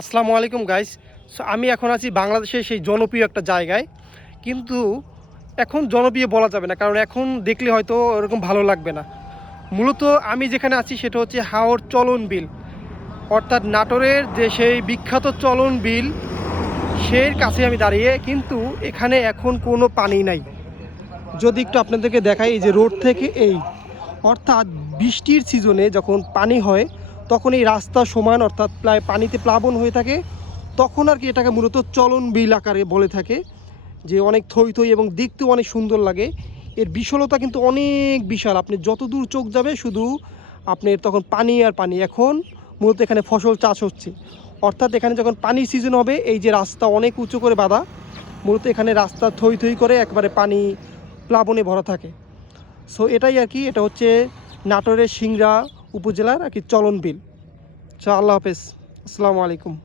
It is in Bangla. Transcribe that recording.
আসসালামু আলাইকুম গাইস। সো আমি এখন আছি বাংলাদেশের সেই জনপ্রিয় একটা জায়গায়, কিন্তু এখন জনপ্রিয় বলা যাবে না, কারণ এখন দেখলে হয়তো এরকম ভালো লাগবে না। মূলত আমি যেখানে আছি সেটা হচ্ছে হাওর চলন বিল, অর্থাৎ নাটোরের যে সেই বিখ্যাত চলন বিল, সেই কাছে আমি দাঁড়িয়ে, কিন্তু এখানে এখন কোনো পানি নাই। যদি একটু আপনাদেরকে দেখাই, এই যে রোড থেকে এই, অর্থাৎ বৃষ্টির সিজনে যখন পানি হয় তখন এই রাস্তা সমান, অর্থাৎ প্রায় পানিতে প্লাবন হয়ে থাকে, তখন আর কি এটাকে মূলত চলন বিল আকারে বলে থাকে। যে অনেক থই থই এবং দেখতেও অনেক সুন্দর লাগে। এর বিশালতা কিন্তু অনেক বিশাল, আপনি যত দূর চোখ যাবে শুধু আপনার তখন পানি আর পানি। এখন মূলত এখানে ফসল চাষ হচ্ছে, অর্থাৎ এখানে যখন পানির সিজন হবে, এই যে রাস্তা অনেক উঁচু করে বাঁধা, মূলত এখানে রাস্তা থই থই করে একবারে পানি প্লাবনে ভরা থাকে। সো এটাই আর কি, এটা হচ্ছে নাটোরের সিংড়া উপজেলার আর কি চলন বিল। আচ্ছা, আল্লাহ হাফেজ, আসসালামু আলাইকুম।